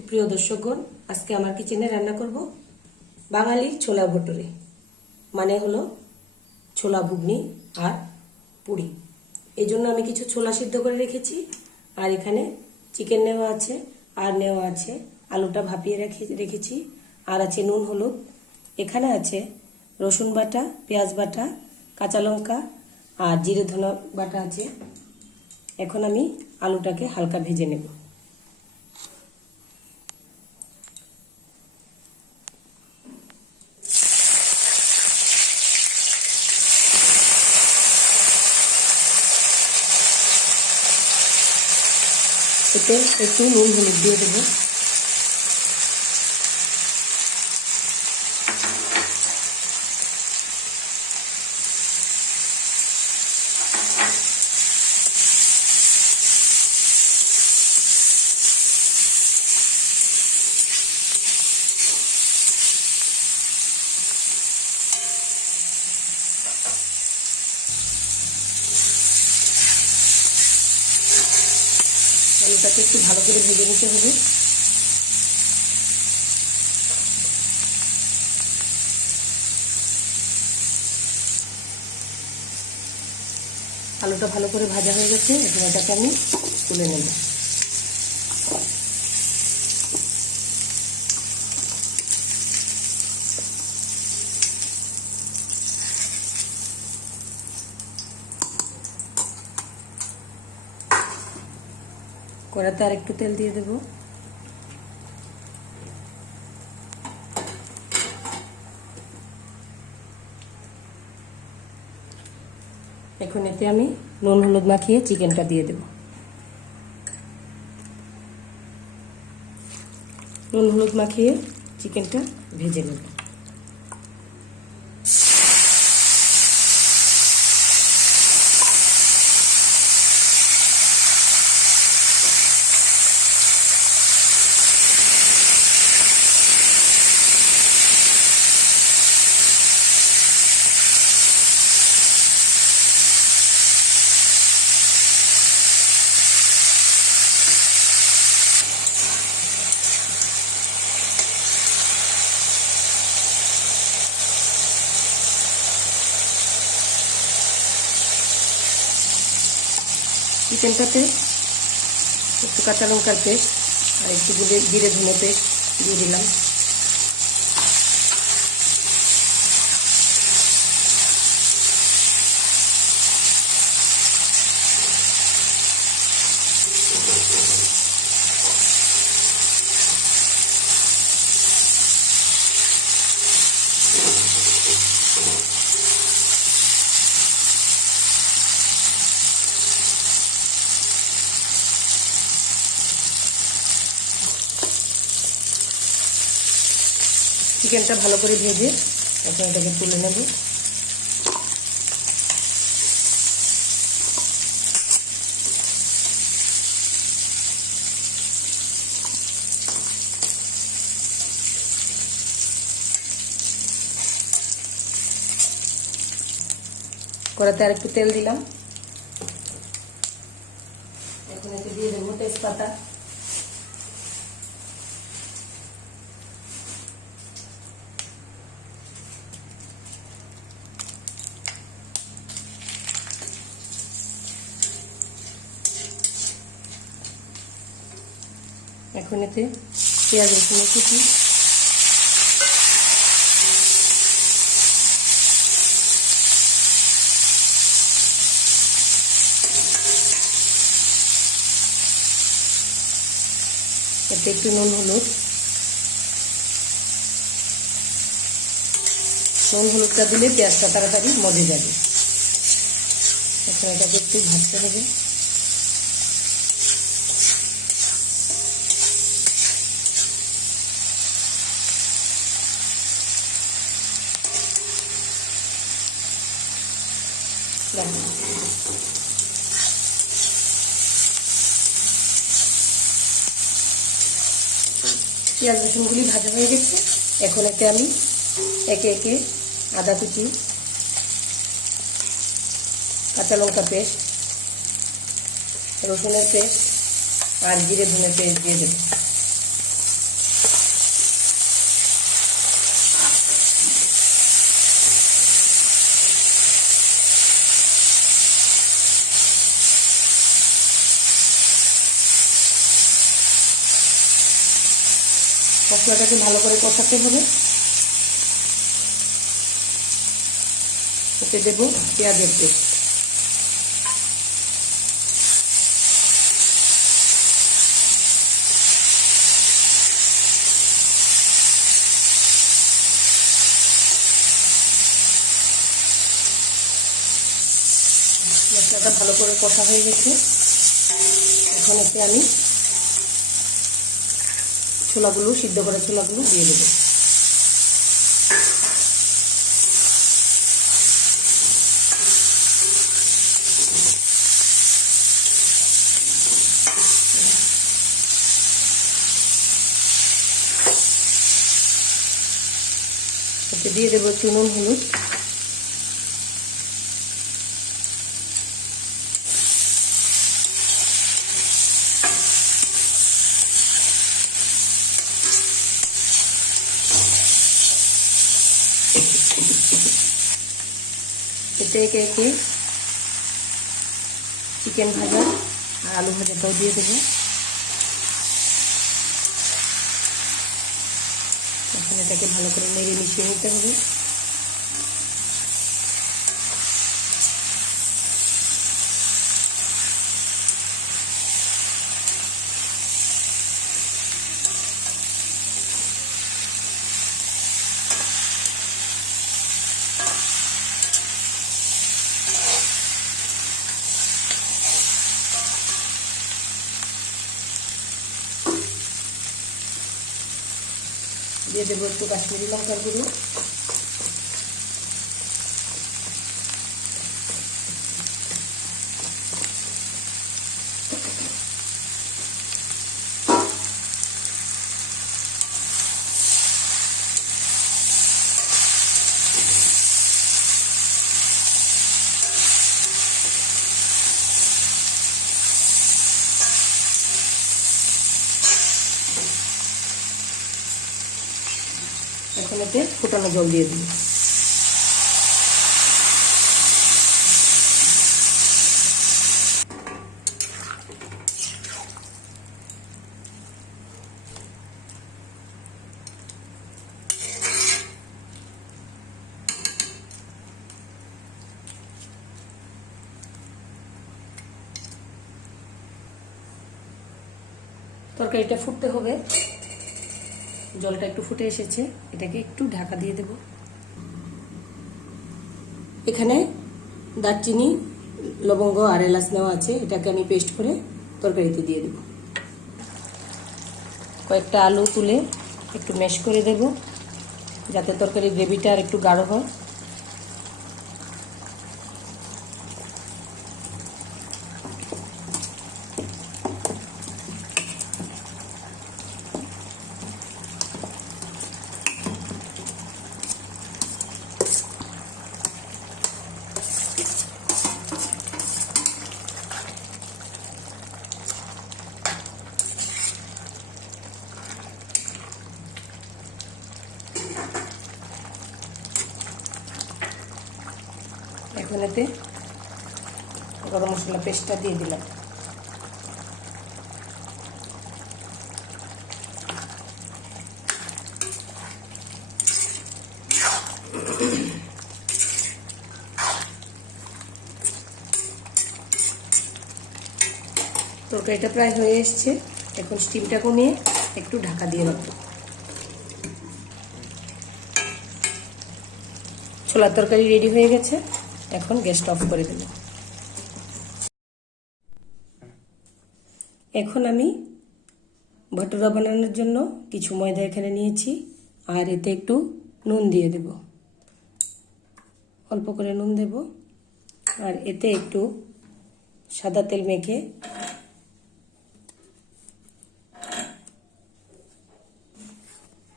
সুপ্রিয় দর্শকগণ, আজকে আমার কিচেনে রান্না করব বাঙালি ছোলা ভটুরে, মানে হলো ছোলা ঘুগনি আর পুরি। এই জন্য আমি কিছু ছোলা সিদ্ধ করে রেখেছি, আর এখানে চিকেন নেওয়া আছে, আর নেওয়া আছে আলুটা ভাপিয়ে রেখেছি, আর আছে নুন হলুদ। এখানে আছে রসুন বাটা, পেঁয়াজ বাটা, কাঁচা লঙ্কা আর জিরে ধনা বাটা আছে। এখন আমি আলুটাকে হালকা ভেজে নেব। এতে একটু নুন হলুদ দিয়ে দেবো। আলুটাকে একটু ভালো করে ভেজে নিতে হবে। আলুটা ভালো করে ভাজা হয়ে গেছে, এখন এটাকে আমি তুলে নেব। কড়াতে আর একটু তেল দিয়ে দেব। এখন এতে আমি নুন হলুদ মাখিয়ে চিকেনটা দিয়ে দেব। নুন হলুদ মাখিয়ে চিকেনটা ভেজে নেব। চিকেনটাতে একটু কাঁচা লঙ্কার পেস্ট আর একটু জিরে ধনে পেস্ট দিয়ে দিলাম। চিকেনটা ভালো করে ভেজে এখন এটাকে তুলে নেব। কড়াতে আর একটু তেল দিলাম। এখন এতে দিয়ে দেবো তেজপাতা, এখন এতে পেঁয়াজ রসুন কুচি, এতে একটু নুন হলুদটা দিলে পেঁয়াজটা তাড়াতাড়ি মজে যাবে। এখন এটাকে একটু ভাজতে হবে। পেঁয়াজ রসুনগুলি ভাজা হয়ে গেছে। এখন এতে আমি একে একে আদা কুচি, কাঁচা লঙ্কা পেস্ট, রসুনের পেস্ট আর জিরে ধনে পেস্ট দিয়ে দেব। মশলাটাকে ভালো করে কষাতে হবে। এতে দেব পেঁয়াজের পেস্ট। মশলাটা ভালো করে কষা হয়ে গেছে। এখন এতে আমি ছোলাগুলো, সিদ্ধ করা ছোলাগুলো দিয়ে দেবো। এতে দিয়ে দেবো একটু নুন, হলুদ। এতে একে একে চিকেন ভাজা আর আলু ভাজাটাও দিয়ে দেবো। এখন এটাকে ভালো করে নেড়ে মিশিয়ে নিতে হবে। দিয়ে দেবো একটু কাশ্মীরি লঙ্কার গুঁড়ো। এখন এতে ফুটানো জল দিয়ে দিই। তরকারিটা ফুটতে হবে। জলটা একটু ফুটে এসেছে, এটাকে একটু ঢাকা দিয়ে দেব। এখানে দারচিনি, লবঙ্গ আর এলাচ নেওয়া আছে, এটাকে আমি পেস্ট করে তরকারিতে দিয়ে দেব। কয়েকটা আলু তুলে একটু ম্যাশ করে দেব, যাতে তরকারির গ্রেভিটা আর একটু গাঢ় হয়। এখন এতে গরম মশলা পেস্টটা দিয়ে দিলাম। তরকারিটা প্রায় হয়ে এসছে। এখন স্টিমটা কমিয়ে একটু ঢাকা দিয়ে রাখবো। ছোলার তরকারি রেডি হয়ে গেছে। এখন গ্যাসটা অফ করে দেব। এখন আমি ভটুরা বানানোর জন্য কিছু ময়দা এখানে নিয়েছি, আর এতে একটু নুন দিয়ে দেব, অল্প করে নুন দেব। আর এতে একটু সাদা তেল মেখে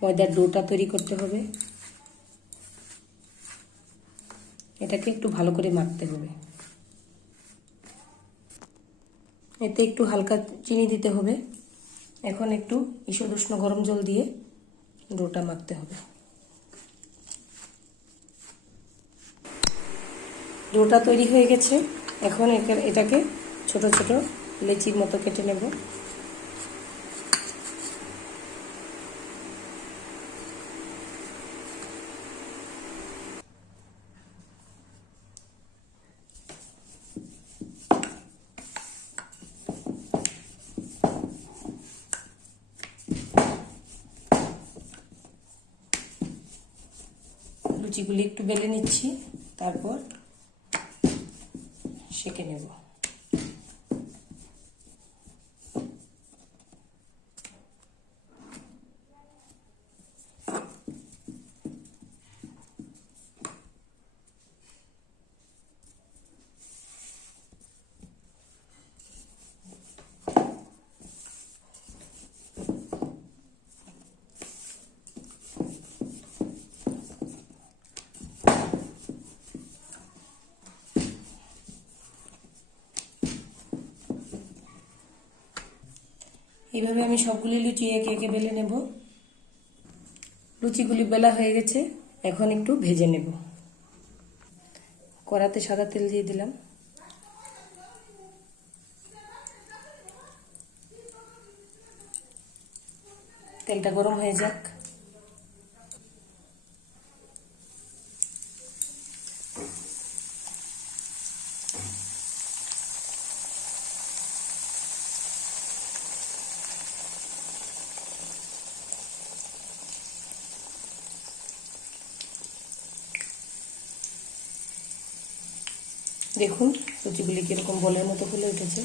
ময়দার ডোটা তৈরি করতে হবে। এটাকে একটু ভালো করে মাখতে হবে। এতে একটু হালকা চিনি দিতে হবে। এখন একটু ঈষৎ উষ্ণ গরম জল দিয়ে ডোটা মাখতে হবে। ডোটা তৈরি হয়ে গেছে। এখন এটাকে ছোট ছোট লেচির মতো কেটে নেব। লুচিগুলি একটু বেলে নিচ্ছি, তারপর সেঁকে নেব। এইভাবে আমি সবগুলি লুচি একে একে বেলে নেব। লুচিগুলি বেলা হয়ে গেছে, এখন একটু ভেজে নেব। কড়াতে সাদা তেল দিয়ে দিলাম। তেলটা গরম হয়ে যাক। দেখুন লুচিগুলি কিরকম বলের মতো ফুলে উঠেছে।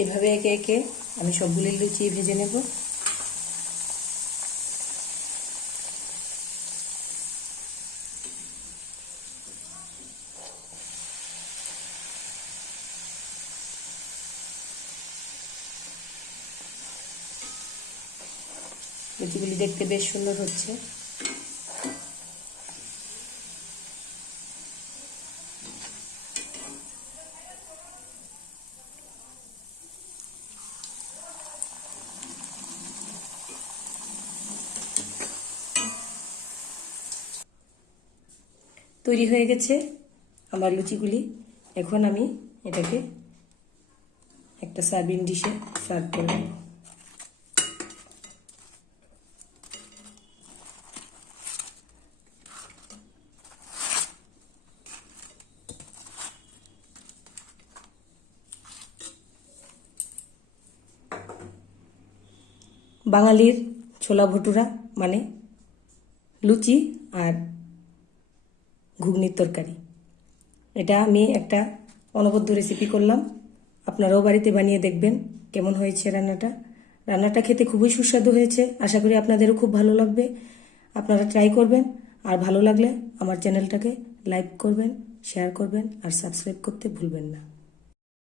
এইভাবে একে একে আমি সবগুলি লুচি ভেজে নেব। লুচিগুলি দেখতে বেশ সুন্দর হচ্ছে। তৈরি হয়ে গেছে আমার লুচিগুলি। এখন আমি এটাকে একটা সার্ভিং ডিশে সার্ভ করব। বাঙালির ছোলা ভটুরা মানে লুচি আর ঘুগনির তরকারি। এটা আমি একটা অনবদ্য রেসিপি করলাম, আপনারাও বাড়িতে বানিয়ে দেখবেন কেমন হয়েছে রান্নাটা। রান্নাটা খেতে খুবই সুস্বাদু হয়েছে, আশা করি আপনাদেরও খুব ভালো লাগবে। আপনারা ট্রাই করবেন, আর ভালো লাগলে আমার চ্যানেলটাকে লাইক করবেন, শেয়ার করবেন আর সাবস্ক্রাইব করতে ভুলবেন না।